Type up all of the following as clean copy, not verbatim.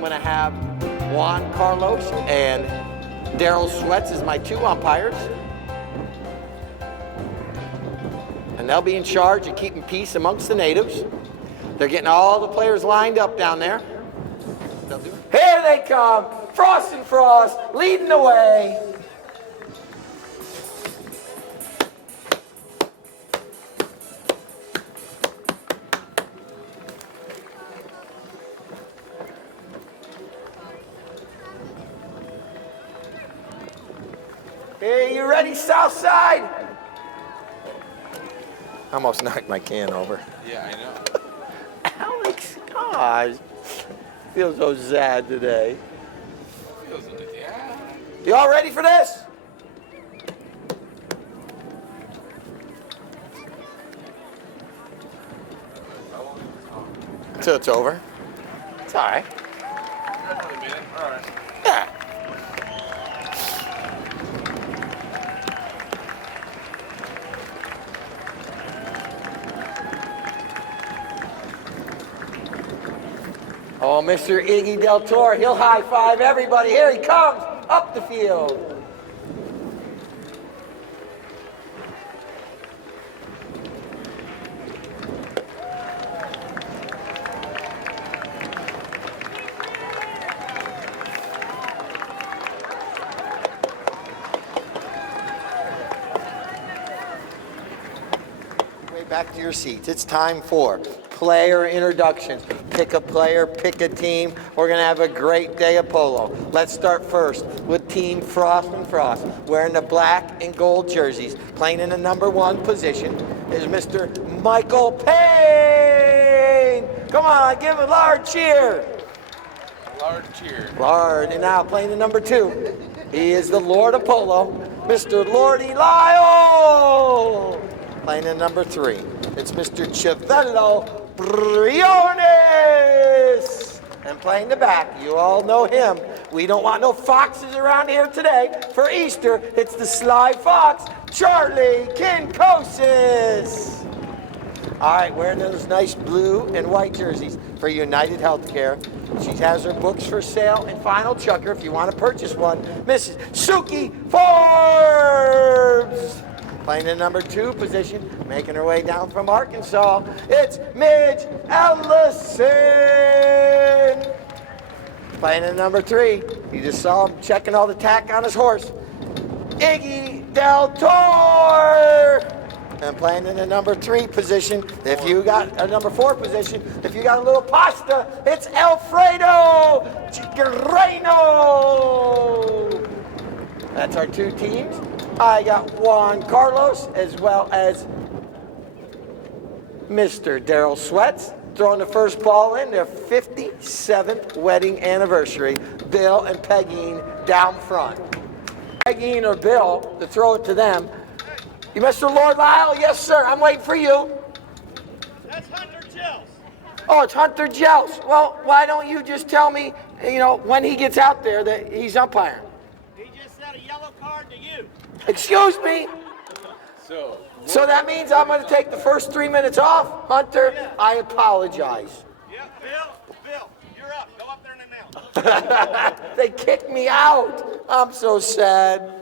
I'm going to have Juan Carlos and Daryl Sweats as my 2 umpires. And they'll be in charge of keeping peace amongst the natives. They're getting all the players lined up down there. Here they come, Frost and Frost, leading the way. Hey, you ready, Southside? I almost knocked my can over. Yeah, I know. Alex, gosh. Feels so sad today. Yeah. You all ready for this? Until it's over. It's all right. Another minute. All right. Yeah. Oh, Mr. Iggy Del Toro, he'll high five everybody. Here he comes, up the field. Way back to your seats. It's time for player introductions. Pick a player, pick a team. We're going to have a great day of polo. Let's start first with Team Frost and Frost. Wearing the black and gold jerseys. Playing in the number 1 position is Mr. Michael Payne. Come on, give him a large cheer. Large cheer. Large. And now playing the number 2. He is the Lord of Polo, Mr. Lordy Lyle. Playing in number 3. It's Mr. Chivello Briones. And playing the back, you all know him. We don't want no foxes around here today. For Easter, it's the Sly Fox, Charlie Kinkosis. All right, wearing those nice blue and white jerseys for United Healthcare. She has her books for sale in Final Chucker if you want to purchase one. Mrs. Suki Forbes. Playing in number 2 position, making her way down from Arkansas, it's Midge Ellison. Playing in number 3, you just saw him checking all the tack on his horse, Iggy Del Toro. And playing in the number 3 position, if you got a number 4 position, if you got a little pasta, it's Alfredo Chicureno. That's our 2 teams. I got Juan Carlos as well as Mr. Daryl Sweats throwing the first ball in their 57th wedding anniversary. Bill and Peggine down front. Peggine or Bill to throw it to them. You Mr. Lord Lyle? Yes, sir. I'm waiting for you. That's Hunter Gels. Oh, it's Hunter Gels. Well, why don't you just tell me, when he gets out there that he's umpiring? He just sent a yellow card to you. Excuse me? So that means I'm going to take the first 3 minutes off? Hunter, I apologize. Yeah, Bill, you're up. Go up there and announce. They kicked me out. I'm so sad.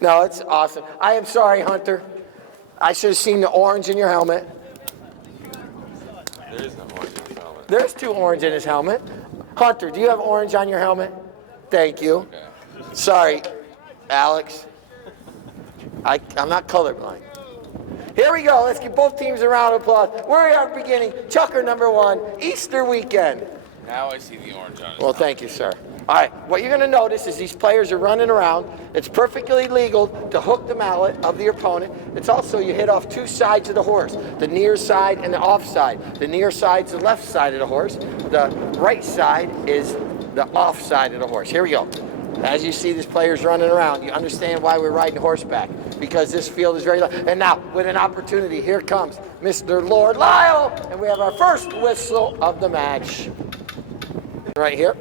No, it's awesome. I am sorry, Hunter. I should have seen the orange in your helmet. There is no orange in his helmet. There's 2 orange in his helmet. Hunter, do you have orange on your helmet? Thank you. Okay. Sorry, Alex. I'm not colorblind. Here we go. Let's give both teams a round of applause. We're at the beginning. Chucker number 1, Easter weekend. Now I see the orange on his Well, thank you, sir. All right, what you're going to notice is these players are running around. It's perfectly legal to hook the mallet of the opponent. It's also you hit off 2 sides of the horse, the near side and the off side. The near side's the left side of the horse. The right side is the off side of the horse. Here we go. As you see these players running around, you understand why we're riding horseback, because this field is very low. And now, with an opportunity, here comes Mr. Lord Lyle, and we have our first whistle of the match. Right here,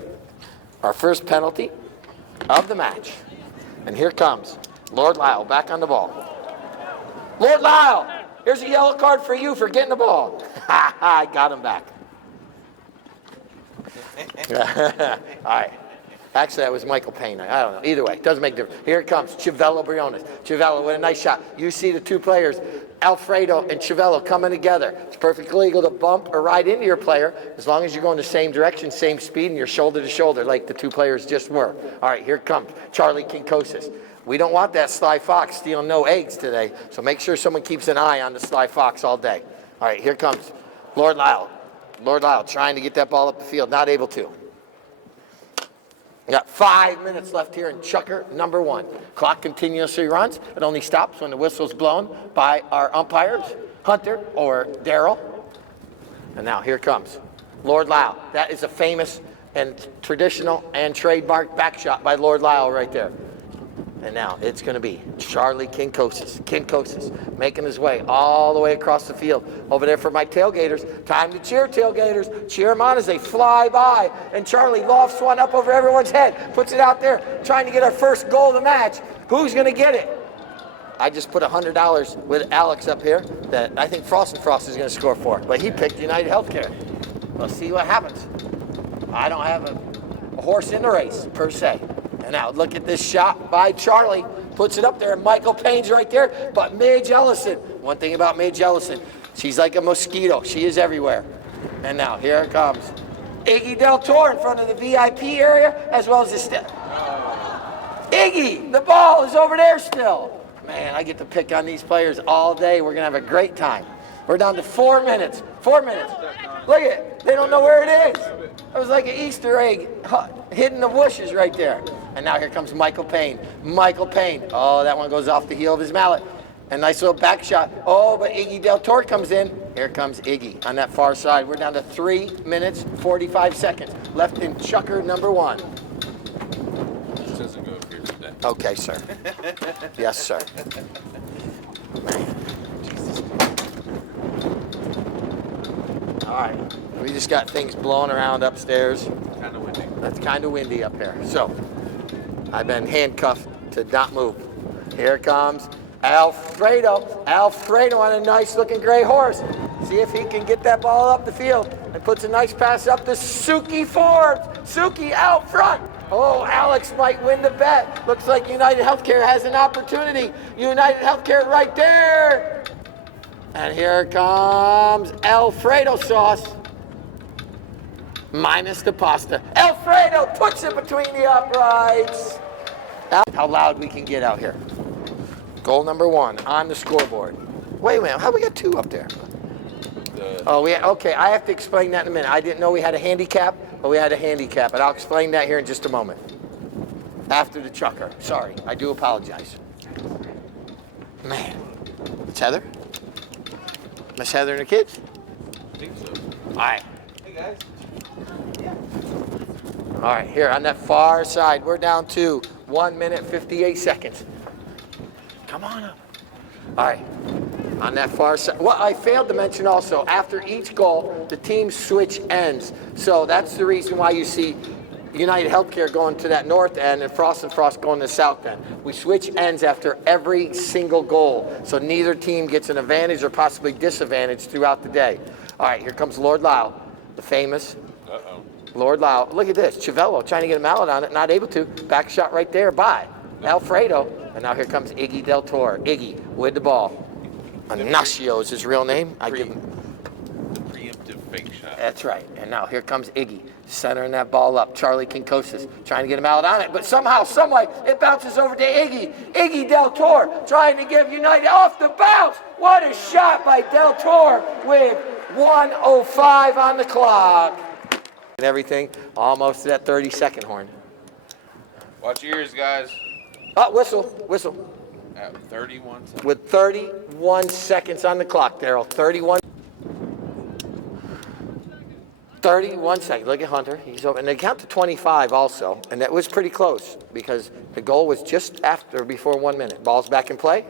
our first penalty of the match. And here comes Lord Lyle back on the ball. Lord Lyle, here's a yellow card for you for getting the ball. Ha ha, I got him back. All right. Actually, that was Michael Payne. I don't know. Either way, doesn't make a difference. Here it comes, Chivello Briones. Chivello with a nice shot. You see the two players, Alfredo and Chivello, coming together. It's perfectly legal to bump or ride into your player as long as you're going the same direction, same speed, and you're shoulder to shoulder like the two players just were. All right, here it comes, Charlie Kinkosis. We don't want that Sly Fox stealing no eggs today, so make sure someone keeps an eye on the Sly Fox all day. All right, here comes Lord Lyle. Lord Lyle trying to get that ball up the field, not able to. We got 5 minutes left here in Chucker number 1. Clock continuously runs. It only stops when the whistle's blown by our umpires, Hunter or Daryl. And now here comes Lord Lyle. That is a famous and traditional and trademark back shot by Lord Lyle right there. And now it's going to be Charlie Kinkosis. Kinkosis making his way all the way across the field. Over there for my tailgaters. Time to cheer, tailgaters. Cheer them on as they fly by. And Charlie lofts one up over everyone's head. Puts it out there, trying to get our first goal of the match. Who's going to get it? I just put $100 with Alex up here that I think Frost and Frost is going to score for. But he picked United Healthcare. We'll see what happens. I don't have a horse in the race, per se. And now look at this shot by Charlie. Puts it up there. Michael Payne's right there. But Midge Ellison. One thing about Midge Ellison, she's like a mosquito. She is everywhere. And now here it comes. Iggy Del Toro in front of the VIP area as well as the Iggy, the ball is over there still. Man, I get to pick on these players all day. We're going to have a great time. We're down to 4 minutes. 4 minutes. Look at it. They don't know where it is. It was like an Easter egg hidden in the bushes right there. And now here comes Michael Payne. Michael Payne. Oh, that one goes off the heel of his mallet. A nice little back shot. Oh, but Iggy Del Toro comes in. Here comes Iggy on that far side. We're down to 3 minutes, 45 seconds left in Chucker number 1. This doesn't go up here today. Okay, sir. Yes, sir. Man. All right. We just got things blowing around upstairs. Kind of windy. It's kind of windy up here. So I've been handcuffed to not move. Here comes Alfredo. Alfredo on a nice looking gray horse. See if he can get that ball up the field and puts a nice pass up to Suki Forbes. Suki out front. Oh, Alex might win the bet. Looks like United Healthcare has an opportunity. United Healthcare right there. And here comes Alfredo sauce. Minus the pasta. Alfredo puts it between the uprights. How loud we can get out here. Goal number 1 on the scoreboard. Wait a minute, how we got 2 up there? Okay, I have to explain that in a minute. I didn't know we had a handicap, but we had a handicap, and I'll explain that here in just a moment. After the Chucker. Sorry, I do apologize. Man. It's Heather? Miss Heather and the kids? I think so. All right. Hey, guys. All right, here on that far side, we're down to 1 minute, 58 seconds. Come on up. All right, on that far side. Well, I failed to mention also, after each goal, the teams switch ends. So that's the reason why you see United Healthcare going to that north end and Frost and Frost going to the south end. We switch ends after every single goal, so neither team gets an advantage or possibly disadvantage throughout the day. All right, here comes Lord Lyle, the famous Lord Lyle. Look at this, Chivello trying to get a mallet on it, not able to. Back shot right there by Alfredo. And now here comes Iggy Del Toro. Iggy with the ball. Ignacio is his real name. I give him. Preemptive fake shot. That's right. And now here comes Iggy, centering that ball up. Charlie Kinkosis trying to get him out on it, but somehow, someway, it bounces over to Iggy. Iggy Del Toro trying to give United off the bounce. What a shot by Del Toro with 1:05 on the clock. And everything almost to that 30-second horn. Watch your ears, guys. Oh, whistle. At 31 seconds. With 31 seconds on the clock, Daryl. 31 seconds. Look at Hunter. He's over. And they count to 25 also. And that was pretty close because the goal was just before 1 minute. Ball's back in play.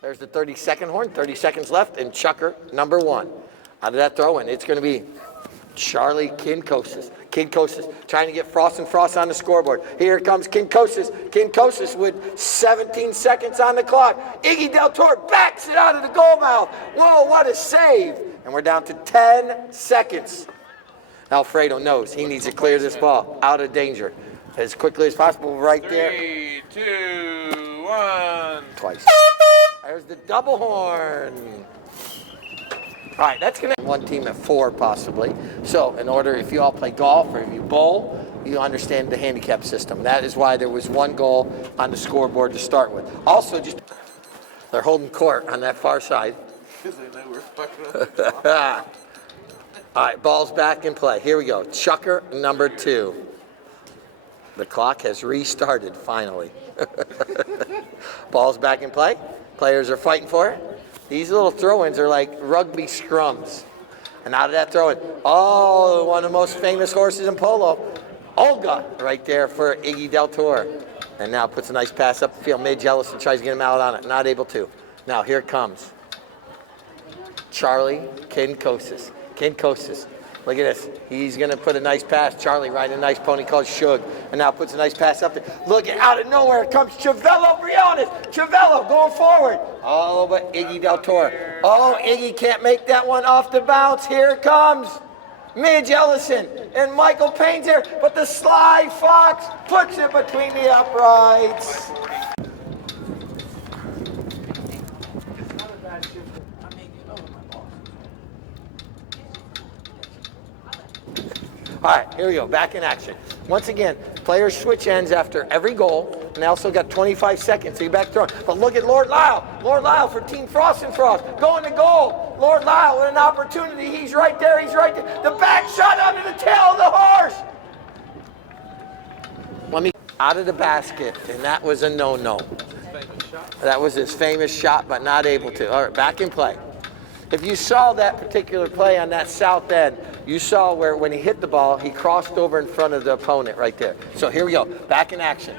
There's the 30-second horn. 30 seconds left. And Chucker, number 1. Out of that throw-in, it's going to be Charlie Kinkosis. Kinkosis trying to get Frost and Frost on the scoreboard. Here comes Kinkosis. Kinkosis with 17 seconds on the clock. Iggy Del Toro backs it out of the goal mouth. Whoa, what a save. And we're down to 10 seconds. Alfredo knows he needs to clear this ball out of danger as quickly as possible right there. 3, 2, 1. Twice. There's the double horn. All right, that's going to one team at 4 possibly. So in order, if you all play golf or if you bowl, you understand the handicap system. That is why there was 1 goal on the scoreboard to start with. Also, just they're holding court on that far side. Because they know we're fucking up. All right, ball's back in play. Here we go. Chucker number 2. The clock has restarted finally. Ball's back in play. Players are fighting for it. These little throw-ins are like rugby scrums. And out of that throw-in, oh, one of the most famous horses in polo, Olga, right there for Iggy Del Toro. And now puts a nice pass up the field. Midge Ellison tries to get him out on it. Not able to. Now here it comes. Charlie Kinkosis. Kinkosis. Look at this. He's going to put a nice pass. Charlie riding a nice pony called Shug. And now puts a nice pass up there. Look, out of nowhere comes Chavello Briones. Chavello going forward. Oh, but Iggy Del Toro. Oh, Iggy can't make that one off the bounce. Here it comes. Midge Ellison and Michael Payne's here. But the Sly Fox puts it between the uprights. All right, here we go, back in action. Once again, players switch ends after every goal, and they also got 25 seconds to get back throwing. But look at Lord Lyle. Lord Lyle for Team Frost and Frost. Going to goal. Lord Lyle with an opportunity. He's right there, he's right there. The back shot under the tail of the horse. Out of the basket, and that was a no-no. That was his famous shot, but not able to. All right, back in play. If you saw that particular play on that south end, you saw where when he hit the ball, he crossed over in front of the opponent right there. So here we go, back in action.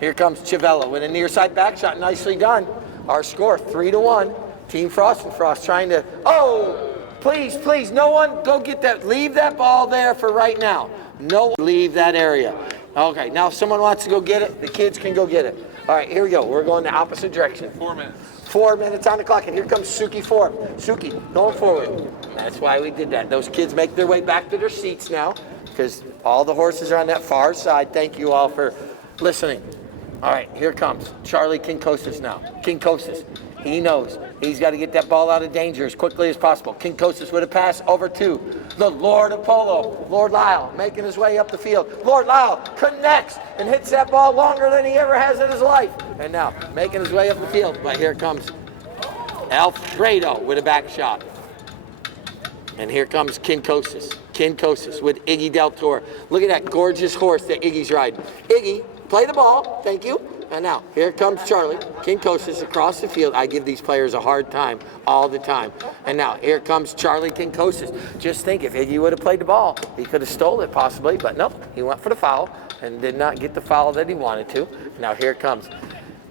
Here comes Chavello with a near side back shot, nicely done. Our score, 3-1. Team Frost and Frost trying to, oh, please, please, no one go get that. Leave that ball there for right now. No one leave that area. Okay, now if someone wants to go get it, the kids can go get it. All right, here we go. We're going the opposite direction. 4 minutes. 4 minutes on the clock, and here comes Suki Ford. Suki, going forward. That's why we did that. Those kids make their way back to their seats now, because all the horses are on that far side. Thank you all for listening. All right, here comes Charlie Kinkosis now. Kinkosis, he knows he's got to get that ball out of danger as quickly as possible. Kinkosis with a pass over to the Lord of Polo, Lord Lyle, making his way up the field. Lord Lyle connects and hits that ball longer than he ever has in his life. And now making his way up the field, but here comes Alfredo with a back shot. And here comes Kinkosis. Kinkosis with Iggy Del Toro. Look at that gorgeous horse that Iggy's riding. Iggy, play the ball, thank you. And now, here comes Charlie Kinkosis across the field. I give these players a hard time all the time. And now, here comes Charlie Kinkosis. Just think, if Iggy would have played the ball, he could have stole it possibly, but nope. He went for the foul and did not get the foul that he wanted to. Now, here comes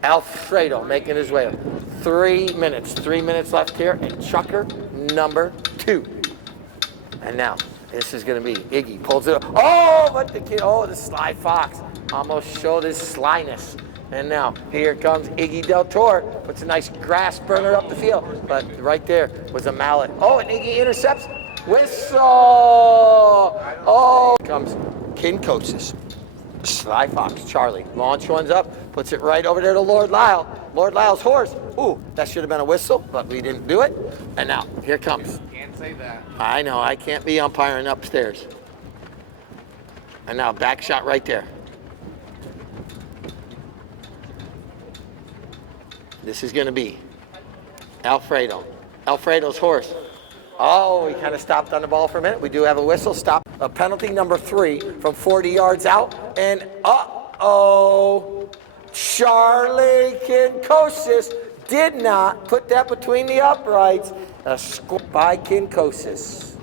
Alfredo making his way up. 3 minutes. 3 minutes left here, and Chucker number 2. And now, this is going to be Iggy pulls it up. Oh, but the kid, oh, the Sly Fox almost showed his slyness. And now, here comes Iggy Del Toro. Puts a nice grass burner up the field. But right there was a mallet. Oh, and Iggy intercepts. Whistle! Oh, here comes Kinkosis. Sly Fox, Charlie. Launch one's up. Puts it right over there to Lord Lyle. Lord Lyle's horse. Ooh, that should have been a whistle, but we didn't do it. And now, here comes. Can't say that. I know, I can't be umpiring upstairs. And now, back shot right there. This is going to be Alfredo. Alfredo's horse. Oh, he kind of stopped on the ball for a minute. We do have a whistle. Stop. A penalty number 3 from 40 yards out. And uh-oh, Charlie Kinkosis did not put that between the uprights. A score by Kinkosis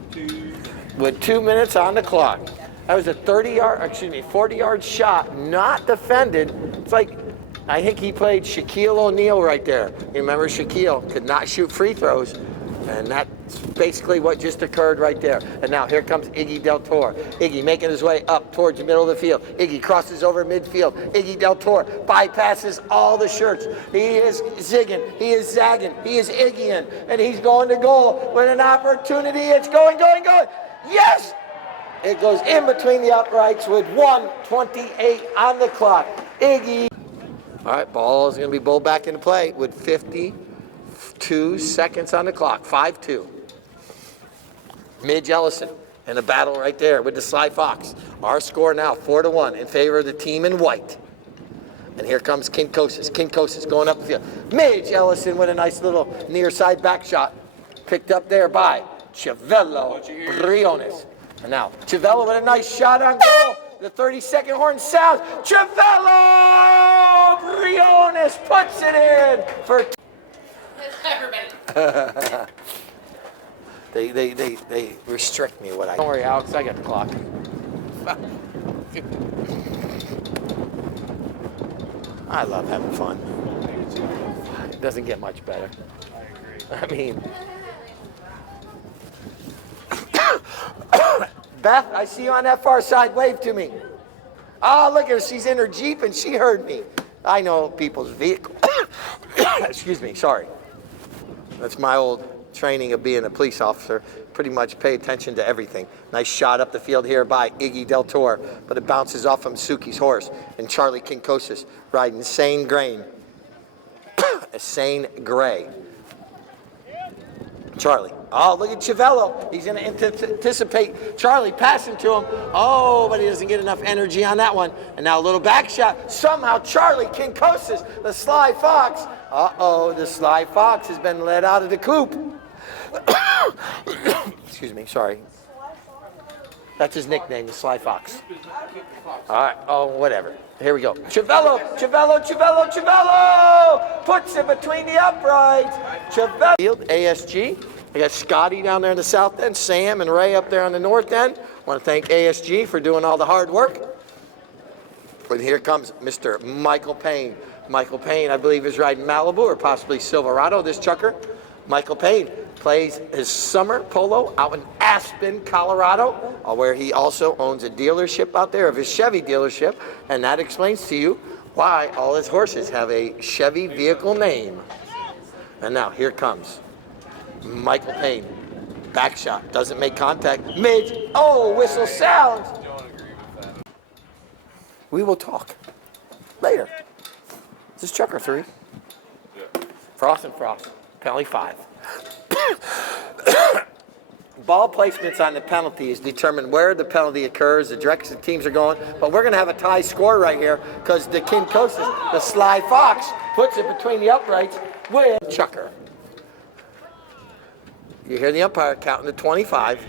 with 2 minutes on the clock. That was a 40-yard shot, not defended. It's like, I think he played Shaquille O'Neal right there. You remember Shaquille could not shoot free throws, and that's basically what just occurred right there. And now here comes Iggy Del Toro. Iggy making his way up towards the middle of the field. Iggy crosses over midfield. Iggy Del Toro bypasses all the shirts. He is zigging. He is zagging. He is Iggying, and he's going to goal with an opportunity. It's going. Yes! It goes in between the uprights with 1:28 on the clock. Iggy. All right, ball is going to be bowled back into play with 52 seconds on the clock. 5-2. Midge Ellison in a battle right there with the Sly Fox. Our score now 4-1 in favor of the team in white. And here comes Kinkosis. Kinkosis going up the field. Midge Ellison with a nice little near side back shot. Picked up there by Chivello Briones. And now Chivello with a nice shot on goal. The 30-second horn sounds. Chivello Briones puts it in for. They restrict me what I. Don't worry, Alex. I got the clock. I love having fun. It doesn't get much better. I mean, Beth, I see you on that far side. Wave to me. Oh, look at her. She's in her Jeep and she heard me. I know people's vehicle. Excuse me. Sorry. That's my old training of being a police officer. Pretty much pay attention to everything. Nice shot up the field here by Iggy Del Toro, but it bounces off from Suki's horse. And Charlie Kinkosis riding Sane Grain. Sane Gray. Charlie. Oh, look at Chivello. He's going to anticipate Charlie passing to him. Oh, but he doesn't get enough energy on that one. And now a little back shot. Somehow Charlie Kinkosis, the Sly Fox. Uh-oh, the Sly Fox has been let out of the coop. Excuse me, sorry. That's his nickname, the Sly Fox. All right, oh, whatever. Here we go. Chivello puts it between the uprights. Chivello. Field, ASG. I got Scotty down there in the south end, Sam and Ray up there on the north end. I want to thank ASG for doing all the hard work. And here comes Mr. Michael Payne. Michael Payne, I believe, is riding Malibu or possibly Silverado, this chucker. Michael Payne plays his summer polo out in Aspen, Colorado, where he also owns a dealership out there of his Chevy dealership, and that explains to you why all his horses have a Chevy vehicle name. And now here comes Michael Payne. Back shot, doesn't make contact. Midge, oh, whistle sounds. We will talk later. Is this chucker 3? Yeah. Frost and Frost, penalty 5. Ball placements on the penalties determine where the penalty occurs, the direction the teams are going, but we're going to have a tie score right here because the Kinkosis, the Sly Fox, puts it between the uprights with chucker. You hear the umpire counting to 25,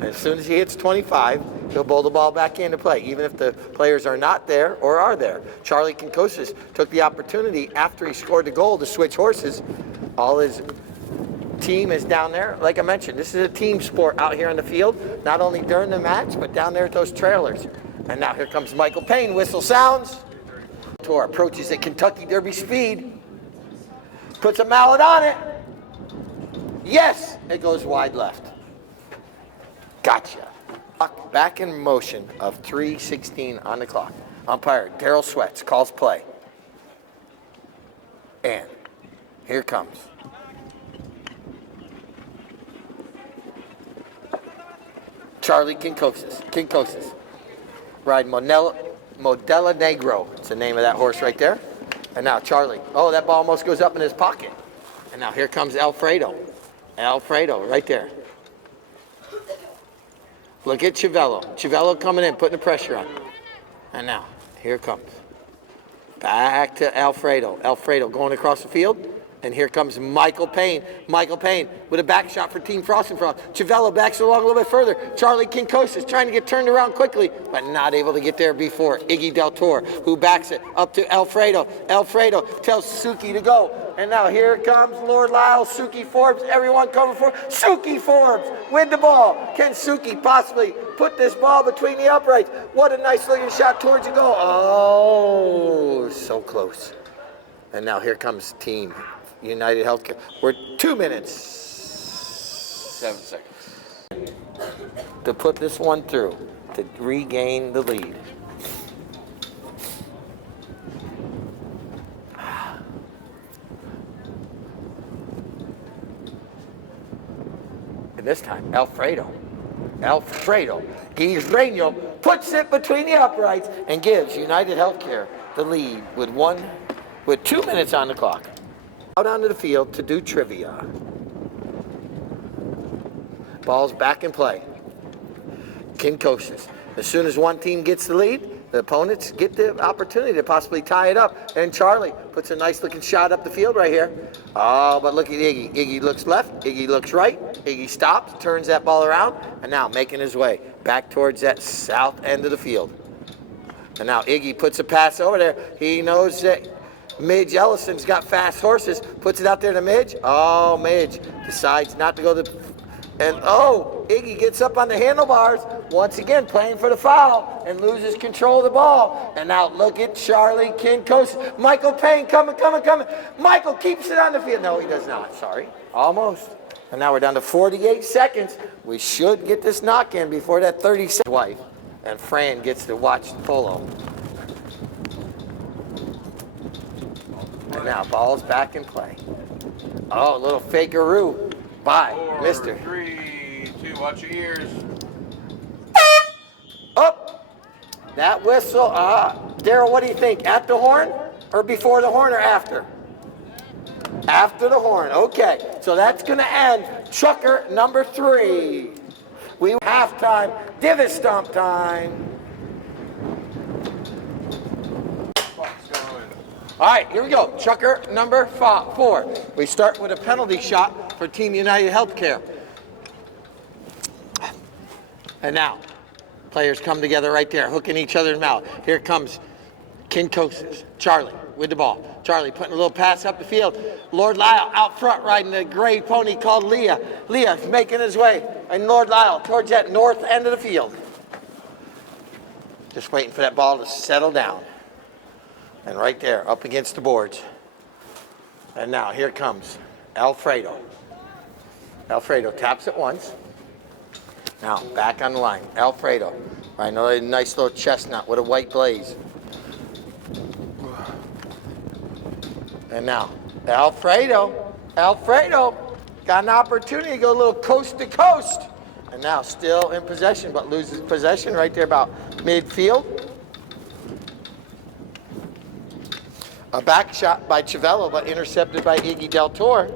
and as soon as he hits 25, he'll bowl the ball back into play, even if the players are not there or are there. Charlie Kinkosis took the opportunity after he scored the goal to switch horses. All his team is down there. Like I mentioned, this is a team sport out here on the field, not only during the match, but down there at those trailers. And now here comes Michael Payne. Whistle sounds. Tour approaches at Kentucky Derby speed. Puts a mallet on it. Yes, it goes wide left. Gotcha. Back in motion of 3:16 on the clock. Umpire Daryl Sweats calls play. And here comes Charlie Kinkosis. Kinkosis. Riding Modella Negro. It's the name of that horse right there. And now Charlie. Oh, that ball almost goes up in his pocket. And now here comes Alfredo. Alfredo right there. Look at Chivello. Chivello coming in, putting the pressure on. And now, here it comes. Back to Alfredo. Alfredo going across the field. And here comes Michael Payne. Michael Payne with a back shot for Team Frost and Frost. Chivello backs along a little bit further. Charlie Kinkosis trying to get turned around quickly, but not able to get there before Iggy Del Toro, who backs it up to Alfredo. Alfredo tells Suki to go. And now here comes Lord Lyle, Suki Forbes, everyone coming for Suki Forbes with the ball. Can Suki possibly put this ball between the uprights? What a nice looking shot towards the goal. Oh, so close. And now here comes Team United Healthcare. We're 2 minutes. 7 seconds. To put this one through, to regain the lead. And this time, Alfredo Alfredo Guirreño puts it between the uprights and gives United Healthcare the lead with 2 minutes on the clock. Out onto the field to do trivia. Ball's back in play. Kinkosis. As soon as one team gets the lead, the opponents get the opportunity to possibly tie it up. And Charlie puts a nice looking shot up the field right here. Oh, but look at Iggy. Iggy looks left, Iggy looks right. Iggy stops, turns that ball around, and now making his way back towards that south end of the field. And now Iggy puts a pass over there. He knows that Midge Ellison's got fast horses, puts it out there to Midge. Oh, Midge decides not to go to... And oh, Iggy gets up on the handlebars, once again playing for the foul, and loses control of the ball. And now look at Charlie Kinkosis. Michael Payne coming. Michael keeps it on the field. No, he does not, sorry. Almost. And now we're down to 48 seconds. We should get this knock in before that 30-second wife. And Fran gets to watch the polo. And now ball's back in play. Oh, a little fakeroo by Mr. 3, 2, watch your ears. Up. That whistle. Daryl, what do you think? At the horn or before the horn or after? After the horn. Okay. So that's going to end Chucker number 3. We halftime. Divot stomp time. All right, here we go. Chucker number 4. We start with a penalty shot for Team United Healthcare. And now, players come together right there, hooking each other in the mouth. Here comes Kinkosis. Charlie with the ball. Charlie putting a little pass up the field. Lord Lyle out front riding a gray pony called Leah. Leah's making his way. And Lord Lyle towards that north end of the field. Just waiting for that ball to settle down. And right there, up against the boards. And now, here comes Alfredo. Alfredo taps it once. Now, back on the line. Alfredo. Right, another nice little chestnut with a white blaze. And now, Alfredo got an opportunity to go a little coast to coast. And now, still in possession, but loses possession right there about midfield. A back shot by Civello, but intercepted by Iggy Del Toro.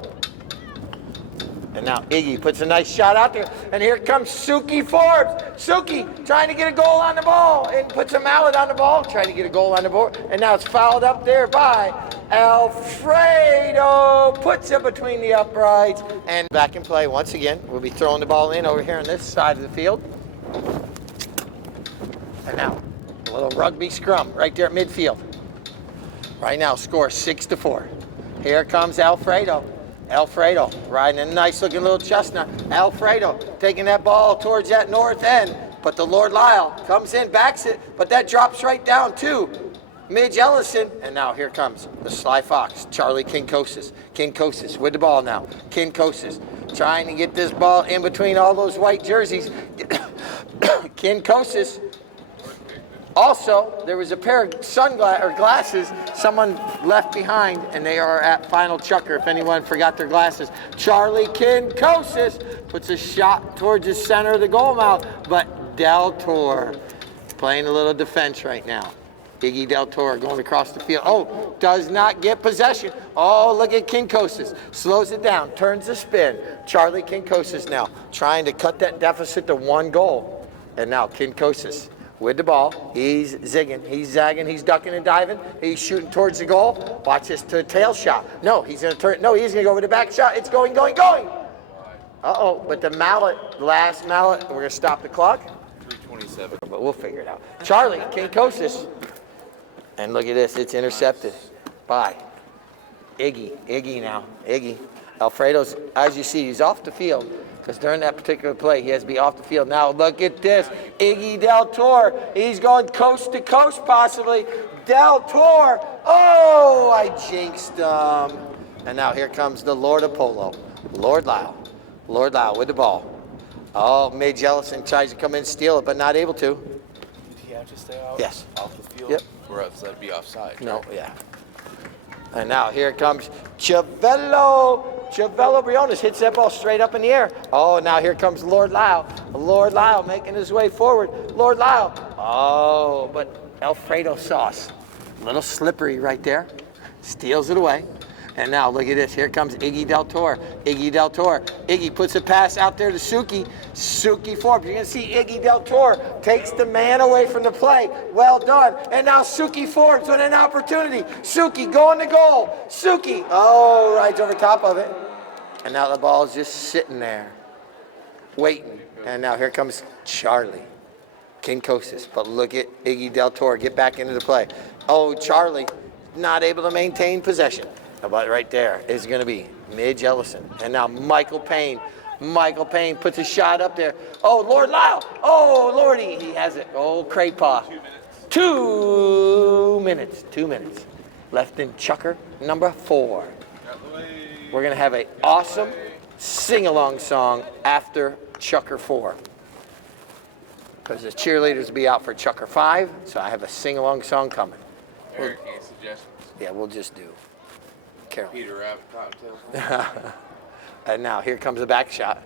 And now Iggy puts a nice shot out there. And here comes Suki Forbes. Suki trying to get a goal on the ball and puts a mallet on the ball, trying to get a goal on the board. And now it's fouled up there by Alfredo. Puts it between the uprights. And back in play once again. We'll be throwing the ball in over here on this side of the field. And now a little rugby scrum right there at midfield. Right now, score 6-4. Here comes Alfredo. Alfredo riding a nice looking little chestnut. Alfredo taking that ball towards that north end. But the Lord Lyle comes in, backs it, but that drops right down to Midge Ellison. And now here comes the Sly Fox, Charlie Kinkosis. Kinkosis with the ball now. Kinkosis trying to get this ball in between all those white jerseys. Kinkosis. Also, there was a pair of glasses someone left behind, and they are at final Chucker if anyone forgot their glasses. Charlie Kinkosis puts a shot towards the center of the goal mouth, but Del Toro playing a little defense right now. Iggy Del Toro going across the field. Oh, does not get possession. Oh, look at Kinkosis. Slows it down, turns the spin. Charlie Kinkosis now trying to cut that deficit to 1 goal. And now Kinkosis with the ball. He's zigging, he's zagging, he's ducking and diving. He's shooting towards the goal. Watch this to a tail shot. No, he's going to turn. No, he's going to go with the back shot. It's going. Uh-oh, but the last mallet, we're going to stop the clock. 3:27. But we'll figure it out. Charlie Kinkosis. And look at this, it's intercepted by Iggy. Iggy now. Iggy. Alfredo's, as you see, he's off the field. Because during that particular play, he has to be off the field. Now look at this. Iggy Del Toro. He's going coast to coast possibly. Del Toro. Oh, I jinxed him. And now here comes the Lord of Polo. Lord Lyle. Lord Lyle with the ball. Oh, Midge Ellison tries to come in and steal it, but not able to. Did he have to stay out? Yes. Off the field? Yep. Or else that'd be offside. No, yeah. And now here comes Civello. Chavello Briones hits that ball straight up in the air. Oh, now here comes Lord Lyle. Lord Lyle making his way forward. Lord Lyle. Oh, but Alfredo sauce. A little slippery right there. Steals it away. And now look at this. Here comes Iggy Del Toro. Iggy Del Toro. Iggy puts a pass out there to Suki. Suki Forbes. You're going to see Iggy Del Toro takes the man away from the play. Well done. And now Suki Forbes with an opportunity. Suki going to goal. Suki. Oh, right over top of it. And now the ball is just sitting there, waiting. And now here comes Charlie Kinkosis. But look at Iggy Del Toro get back into the play. Oh, Charlie not able to maintain possession. But right there is going to be Midge Ellison. And now Michael Payne. Michael Payne puts a shot up there. Oh, Lord Lyle. Oh, Lordy. He has it. Oh, Craypaw. 2 minutes. 2 minutes. Left in Chucker number 4. We're going to have an awesome sing-along song after Chucker 4. Because the cheerleaders will be out for Chucker 5. So I have a sing-along song coming. Eric, any suggestions? Yeah, we'll just do Carol. Peter Rabbit cocktail. And now here comes a back shot.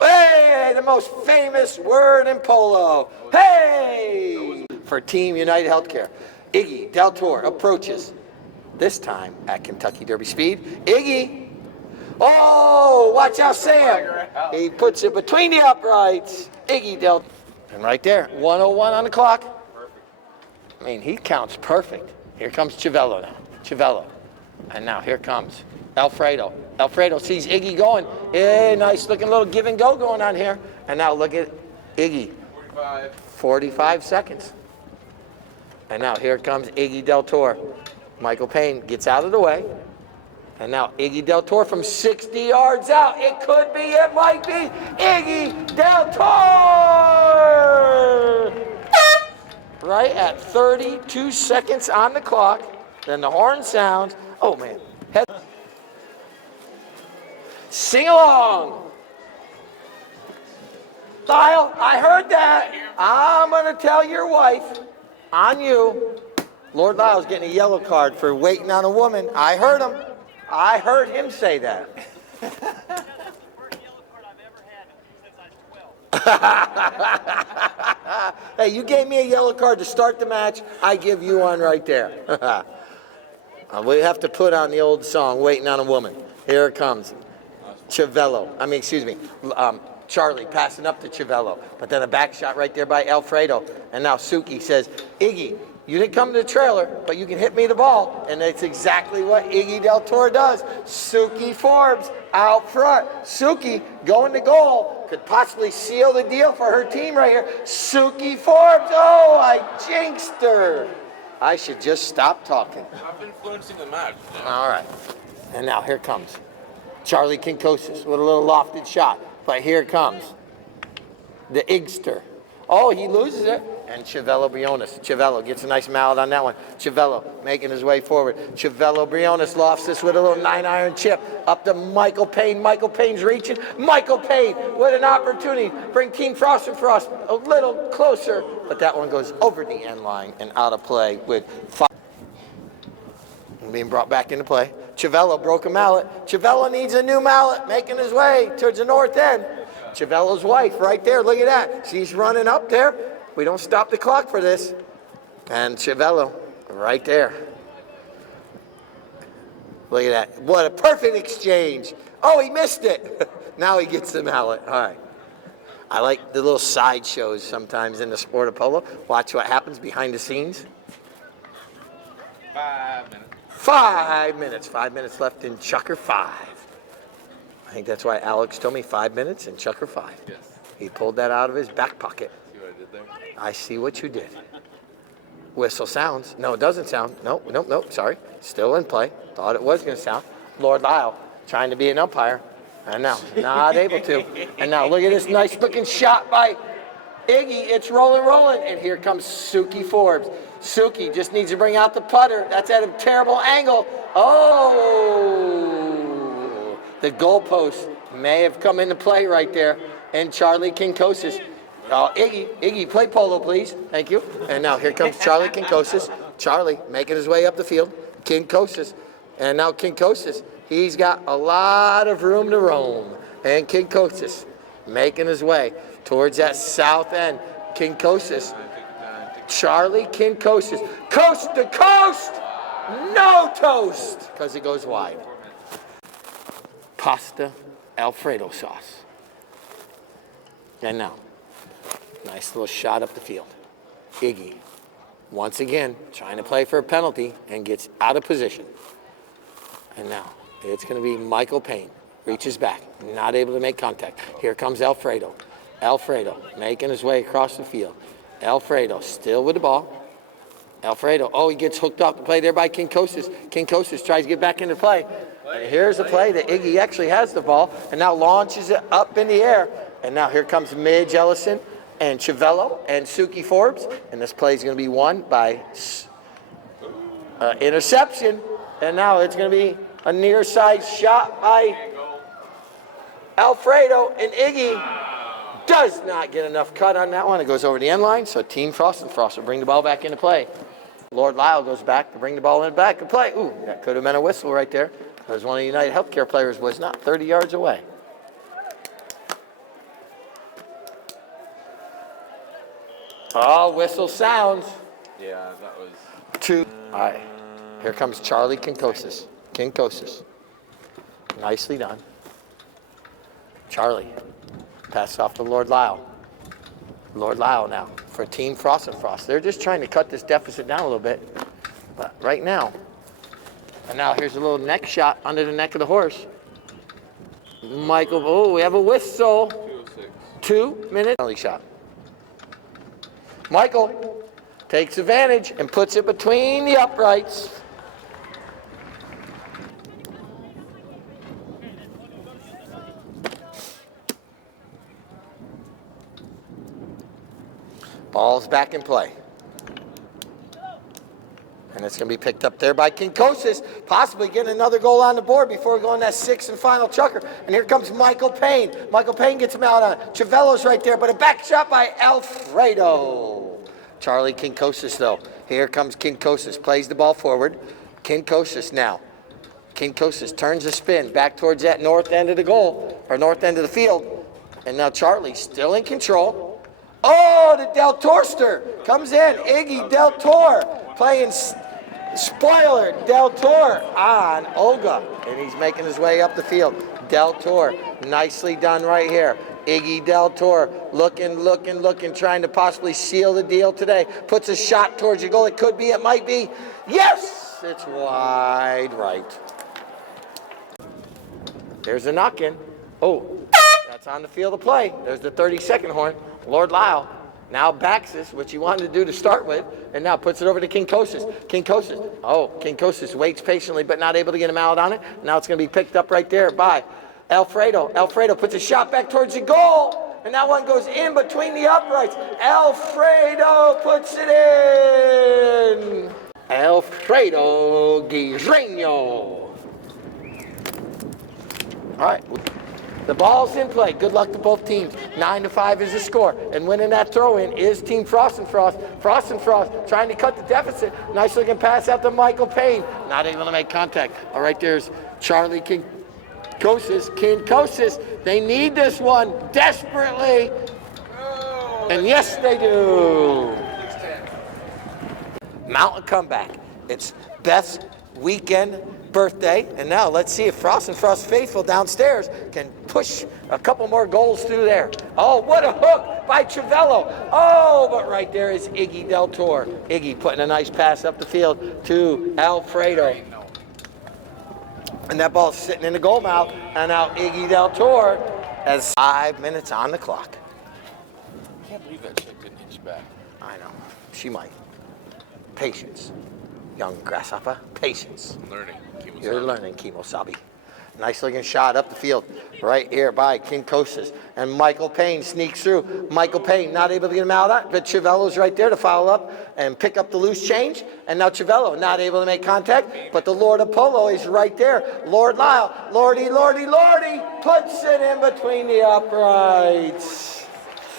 Hey, the most famous word in polo. Hey! For Team United Healthcare. Iggy Del Toro approaches. This time at Kentucky Derby speed. Iggy. Oh, watch out, Sam. He puts it between the uprights. Iggy Del Toro. And right there, 1:01 on the clock. I mean, he counts perfect. Here comes Chavello now. Chavello. And now here comes Alfredo. Alfredo sees Iggy going. Hey, nice looking little give and go going on here. And now look at Iggy. 45 seconds. And now here comes Iggy Del Toro. Michael Payne gets out of the way. And now Iggy Del Toro from 60 yards out. It could be, it might be Iggy Del Toro! Right at 32 seconds on the clock. Then the horn sounds. Oh, man. Sing along. Lyle, I heard that. I'm going to tell your wife on you. Lord Lyle's getting a yellow card for waiting on a woman. I heard him. I heard him say that. First yellow card I've ever had since I was 12. Hey, you gave me a yellow card to start the match. I give you one right there. We have to put on the old song, Waiting on a Woman. Here it comes. Chavello. Charlie passing up to Chavello. But then a back shot right there by Alfredo. And now Suki says, Iggy, you didn't come to the trailer, but you can hit me the ball. And that's exactly what Iggy Del Toro does. Suki Forbes out front. Suki going to goal. Could possibly seal the deal for her team right here. Suki Forbes. Oh, I jinxed her. I should just stop talking. I'm influencing the match. All right. And now here comes Charlie Kinkosis with a little lofted shot. But here comes the Igster. Oh, he loses it. And Chavello Briones. Chavello gets a nice mallet on that one. Chavello making his way forward. Chavello Briones lofts this with a little 9-iron chip up to Michael Payne. Michael Payne's reaching. Michael Payne with an opportunity. Bring Team Frost and Frost a little closer. But that one goes over the end line and out of play with 5. Being brought back into play. Chavello broke a mallet. Chavello needs a new mallet, making his way towards the north end. Chavello's wife right there, look at that. She's running up there. We don't stop the clock for this. And Chavello right there. Look at that. What a perfect exchange. Oh, he missed it. Now he gets the mallet. All right. I like the little sideshows sometimes in the sport of polo. Watch what happens behind the scenes. 5 minutes. 5 minutes. 5 minutes left in Chucker 5. I think that's why Alex told me 5 minutes in Chucker 5. Yes. He pulled that out of his back pocket. See what I did there? I see what you did. Whistle sounds. No, it doesn't sound. Nope. Sorry. Still in play. Thought it was going to sound. Lord Lyle trying to be an umpire. And now, not able to. And now, look at this nice looking shot by Iggy. It's rolling. And here comes Suki Forbes. Suki just needs to bring out the putter. That's at a terrible angle. Oh! The goalpost may have come into play right there. And Charlie Kinkosis. Iggy, play polo, please. Thank you. And now here comes Charlie Kinkosis. Charlie making his way up the field. Kinkosis. And now Kinkosis He's got a lot of room to roam. And Kinkosis making his way towards that south end. Kinkosis. Charlie Kinkosis. Coast to coast! No toast! Because it goes wide. Pasta Alfredo sauce. And now, nice little shot up the field. Iggy, once again, trying to play for a penalty and gets out of position. And now, it's going to be Michael Payne. Reaches back, not able to make contact. Here comes Alfredo. Alfredo making his way across the field. Alfredo still with the ball. Alfredo, oh, he gets hooked off the play there by Kinkosis. Kinkosis tries to get back into play. And here's a play that Iggy actually has the ball and now launches it up in the air. And now here comes Midge Ellison and Chivello and Suki Forbes. And this play is going to be won by interception. And now it's going to be a near side shot by Alfredo, and Iggy does not get enough cut on that one. It goes over the end line, so Team Frost and Frost will bring the ball back into play. Lord Lyle goes back to bring the ball in back and play. Ooh, that could have been a whistle right there, because one of the United Healthcare players was not 30 yards away. Oh, whistle sounds. Yeah, that was... Two. All right, here comes Charlie Kinkosis. Kinkosis. Nicely done. Charlie, pass off to Lord Lyle. Lord Lyle now for Team Frost and Frost. They're just trying to cut this deficit down a little bit. But right now, and now here's a little neck shot under the neck of the horse. Michael, oh, we have a whistle. 2 minute penalty shot. Michael takes advantage and puts it between the uprights. Ball's back in play. And it's going to be picked up there by Kinkosis, possibly getting another goal on the board before going that sixth and final chucker. And here comes Michael Payne. Michael Payne gets him out on Chivello's right there, but a back shot by Alfredo. Charlie Kinkosis, though. Here comes Kinkosis, plays the ball forward. Kinkosis now. Kinkosis turns the spin back towards that north end of the goal, or north end of the field. And now Charlie still in control. Oh, the Del Torster comes in. Iggy Del Tor playing spoiler. Del Tor on Olga. And he's making his way up the field. Del Tor, nicely done right here. Iggy Del Tor looking, trying to possibly seal the deal today. Puts a shot towards your goal. It could be, it might be. Yes, it's wide right. There's a knock-in. Oh, that's on the field of play. There's the 30-second horn. Lord Lyle now backs this, which he wanted to do to start with, and now puts it over to Kinkosis. Kinkosis. Oh, Kinkosis waits patiently, but not able to get him out on it. Now it's going to be picked up right there by Alfredo. Alfredo puts a shot back towards the goal, and that one goes in between the uprights. Alfredo puts it in. Alfredo Guirreño. All right. The ball's in play. Good luck to both teams. 9-5 is the score. And winning that throw-in is Team Frost and Frost. Frost and Frost trying to cut the deficit. Nice looking pass out to Michael Payne. Not able to make contact. All right, there's Charlie Kinkosis. Kinkosis. They need this one desperately. And yes, they do. Mountain comeback. It's Beth's weekend birthday, and now let's see if Frost and Frost faithful downstairs can push a couple more goals through there. Oh, what a hook by Chivello. Oh, but right there is Iggy Del Tor. Iggy putting a nice pass up the field to Alfredo. And that ball's sitting in the goal mouth, and now Iggy Del Tor has 5 minutes on the clock. I can't believe that chick didn't hit you back. I know, she might. Patience, young grasshopper, patience. I'm learning. You're learning, Kimosabi. Nice looking shot up the field right here by Kinkosis. And Michael Payne sneaks through. Michael Payne not able to get him out of that, but Chivello's right there to follow up and pick up the loose change. And now Chivello not able to make contact, but the Lord of Polo is right there. Lord Lyle, Lordy, puts it in between the uprights.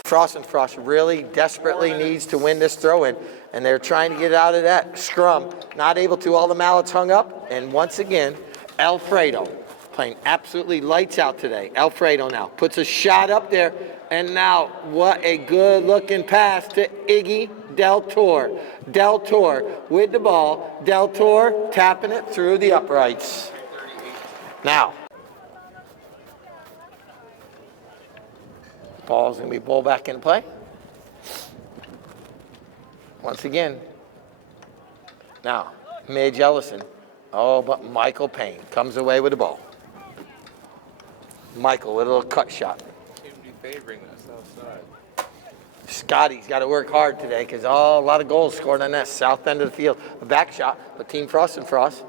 Frost and Frost really desperately needs to win this throw-in, and they're trying to get out of that scrum. Not able to, all the mallets hung up, and once again, Alfredo playing absolutely lights out today. Alfredo now puts a shot up there, and now what a good looking pass to Iggy Del Toro. Del Toro with the ball. Del Toro tapping it through the uprights. Now, ball's going to be bowled back into play. Once again. Now, Midge Ellison. Oh, but Michael Payne comes away with the ball. Michael with a little cut shot. Seem to be favoring the south side. Scotty's got to work hard today because a lot of goals scored on that south end of the field. A back shot, but Team Frost and Frost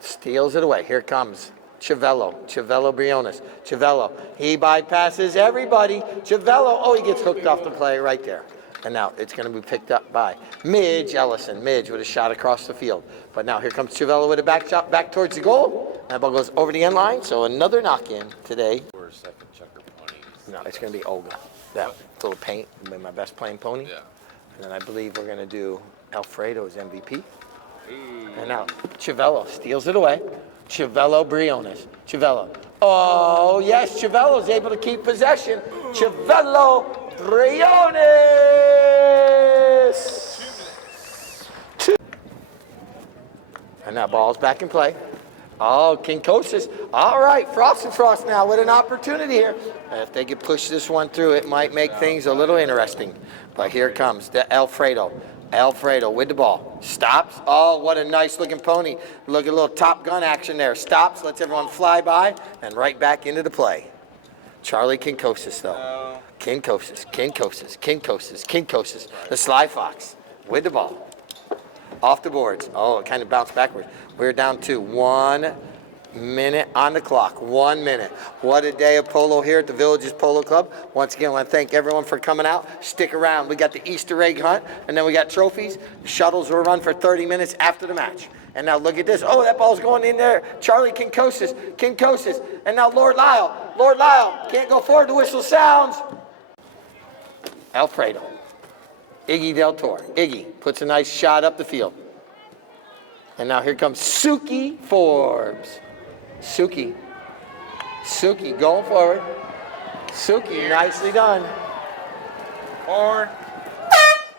steals it away. Here comes Chiavello Briones. Chiavello, he bypasses everybody. Chiavello, oh, he gets hooked off the play right there. And now it's going to be picked up by Midge Ellison. Midge with a shot across the field. But now here comes Chiavello with a back shot back towards the goal. That ball goes over the end line, so another knock-in today. Or second checker ponies. No, it's going to be Olga. That little paint, my best playing pony. Yeah. And then I believe we're going to do Alfredo's MVP. And now Chiavello steals it away. Chiavello Briones. Chiavello. Oh, yes, Chiavello's able to keep possession. Chiavello Briones! And that ball's back in play. Oh, Kinkosis. All right, Frost and Frost now with an opportunity here. If they could push this one through, it might make things a little interesting. But here comes the Alfredo. Alfredo with the ball. Stops. Oh, what a nice looking pony. Look at a little Top Gun action there. Stops, lets everyone fly by, and right back into the play. Charlie Kinkosis, though. Kinkosis. The Sly Fox with the ball. Off the boards. Oh, it kind of bounced backwards. We're down to 1 minute on the clock. 1 minute. What a day of polo here at the Villages Polo Club. Once again, I want to thank everyone for coming out. Stick around. We got the Easter egg hunt, and then we got trophies. Shuttles will run for 30 minutes after the match. And now look at this. Oh, that ball's going in there. Charlie Kinkosis. And now Lord Lyle can't go forward. The whistle sounds. Alfredo. Iggy Del Toro. Iggy puts a nice shot up the field. And now here comes Suki Forbes. Suki going forward. Suki, nicely done.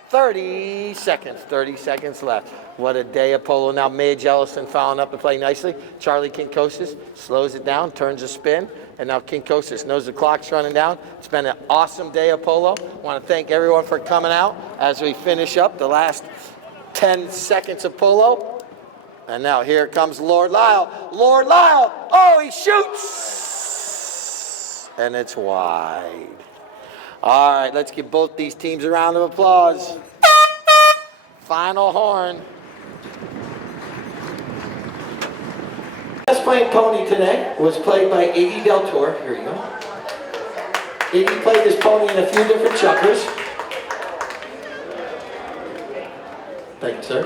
30 seconds left. What a day of polo. Now Midge Ellison following up the play nicely. Charlie Kinkosis slows it down, turns a spin, and now Kinkosis knows the clock's running down. It's been an awesome day of polo. I want to thank everyone for coming out as we finish up the last 10 seconds of polo. And now here comes Lord Lyle. Oh, he shoots! And it's wide. All right, let's give both these teams a round of applause. Final horn. Best playing pony today was played by Iggy Del Toro. Here you go. Iggy played this pony in a few different chuckers. Thank you, sir.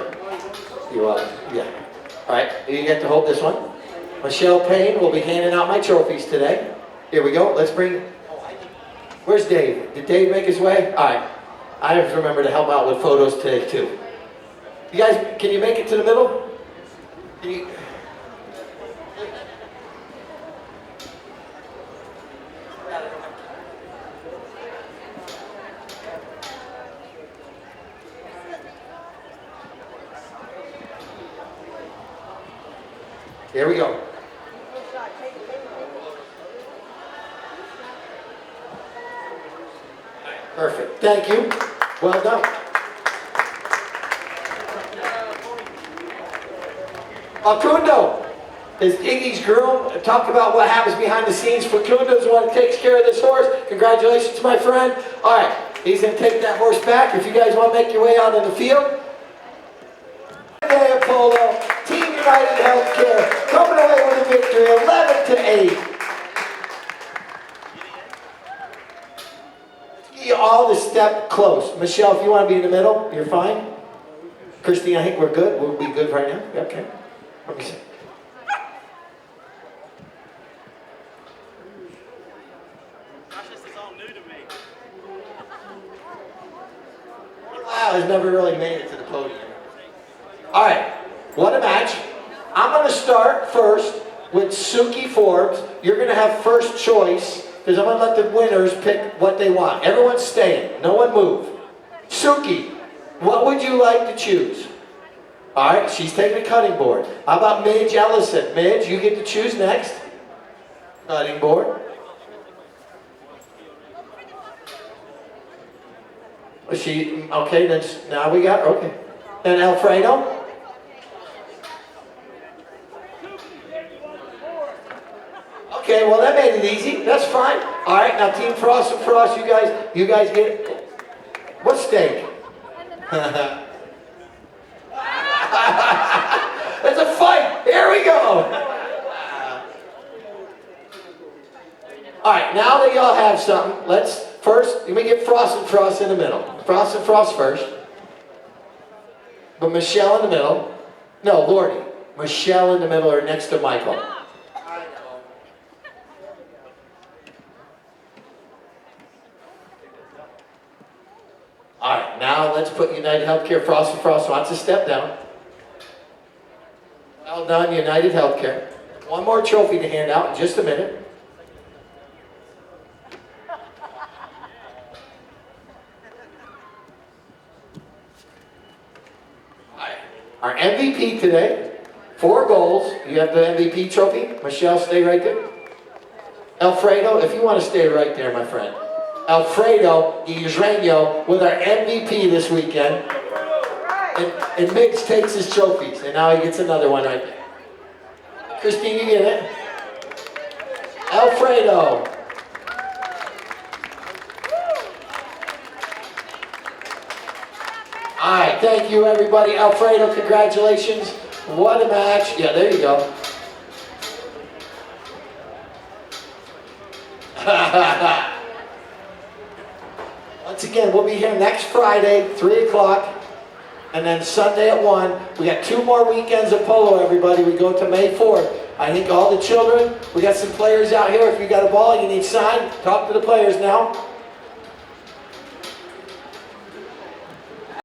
You're welcome. Yeah. All right, you get to hold this one. Michelle Payne will be handing out my trophies today. Here we go. Let's bring. Where's Dave? Did Dave make his way? All right. I have to remember to help out with photos today, too. You guys, can you make it to the middle? Here we go. Perfect. Thank you. Well done. Facundo is Iggy's girl. Talk about what happens behind the scenes. Facundo's the one who takes care of this horse. Congratulations, my friend. All right, he's going to take that horse back. If you guys want to make your way out in the field. Day of polo, Team United Healthcare coming away with a victory, 11-8. You all to step close. Michelle, if you want to be in the middle, you're fine. Christine, I think we're good. We'll be good right now. Okay. Let me see. This is all new to me. Wow, has never really made it to the podium. All right, what a match. I'm going to start first with Suki Forbes. You're going to have first choice because I'm going to let the winners pick what they want. Everyone's staying. No one move. Suki, what would you like to choose? All right, she's taking a cutting board. How about Midge Ellison? Midge, you get to choose next. Cutting board. She, okay, then now we got, okay. And Alfredo? Okay, well that made it easy. That's fine. All right, now Team Frost and Frost, you guys get it. What steak? It's a fight. Here we go. All right, now that y'all have something, let me get Frost and Frost in the middle. Frost and Frost first. But Michelle in the middle. No, Lordy. Michelle in the middle or next to Michael. All right, now let's put United Healthcare. Frost and Frost wants to step down. Well done, United Healthcare. One more trophy to hand out in just a minute. Our MVP today, 4 goals. You have the MVP trophy. Michelle, stay right there. Alfredo, if you want to stay right there, my friend. Alfredo Guillermo with our MVP this weekend. And Mix takes his trophies, and now he gets another one right there. Christine, you get it? Alfredo. All right, thank you, everybody. Alfredo, congratulations. What a match. Yeah, there you go. Once again, we'll be here next Friday, 3 o'clock, and then Sunday at 1. We got 2 more weekends of polo, everybody. We go to May 4th. I think all the children, we got some players out here. If you got a ball you need signed, talk to the players now.